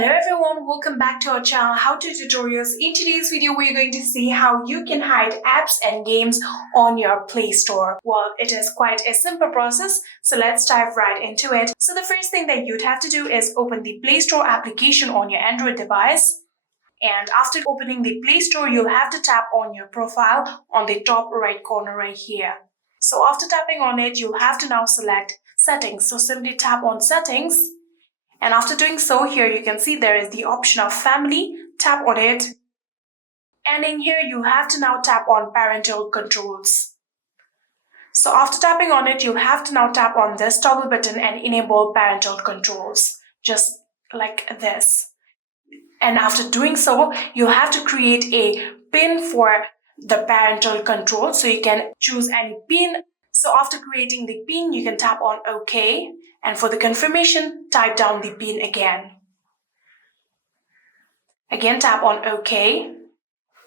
Hello everyone, welcome back to our channel How To Tutorials. In today's video, we're going to see how you can hide apps and games on your Play Store. Well, it is quite a simple process, so let's dive right into it. So the first thing that you'd have to do is open the Play Store application on your Android device. And after opening the Play Store, you'll have to tap on your profile on the top right corner right here. So after tapping on it, you'll have to now select Settings. So simply tap on Settings. And after doing so, here you can see there is the option of Family. Tap on it. And in here, you have to now tap on Parental Controls. So after tapping on it, you have to now tap on this toggle button and enable Parental Controls, just like this. And after doing so, you have to create a pin for the Parental Control. So you can choose any pin. So after creating the pin, you can tap on OK. And for the confirmation, type down the pin again. Again, tap on OK.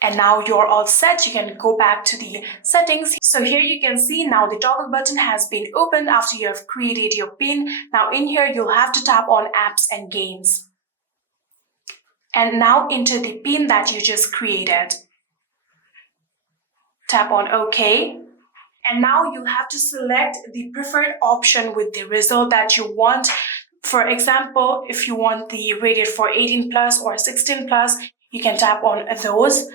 And now you're all set. You can go back to the settings. So here you can see now the toggle button has been opened after you have created your pin. Now in here, you'll have to tap on Apps and Games. And now enter the pin that you just created. Tap on OK. And now you'll have to select the preferred option with the result that you want. For example, if you want the rated for 18 plus or 16 plus, you can tap on those.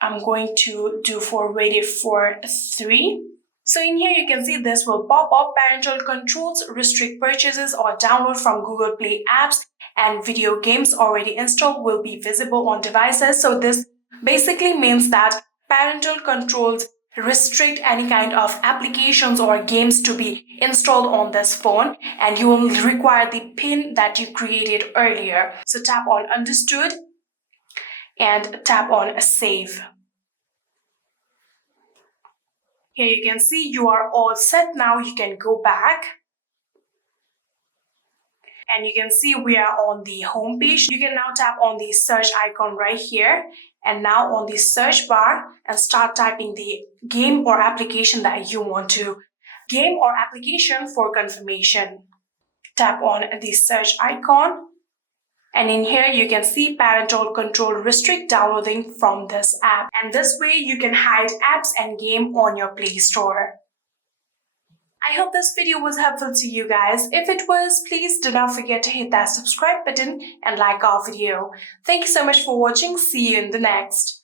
I'm going to do for rated for 3. So in here you can see this will pop up. Parental controls restrict purchases or download from Google Play apps, and video games already installed will be visible on devices. So this basically means that parental controls restrict any kind of applications or games to be installed on this phone, and you will require the pin that you created earlier. So tap on Understood and tap on Save. Here you can see you are all set. Now you can go back. And you can see we are on the home page. You can now tap on the search icon right here. And now on the search bar and start typing the game or application that you want to. Game or application for confirmation. Tap on the search icon. And in here you can see Parental Control restrict downloading from this app. And this way you can hide apps and game on your Play Store. I hope this video was helpful to you guys. If it was, please do not forget to hit that subscribe button and like our video. Thank you so much for watching. See you in the next.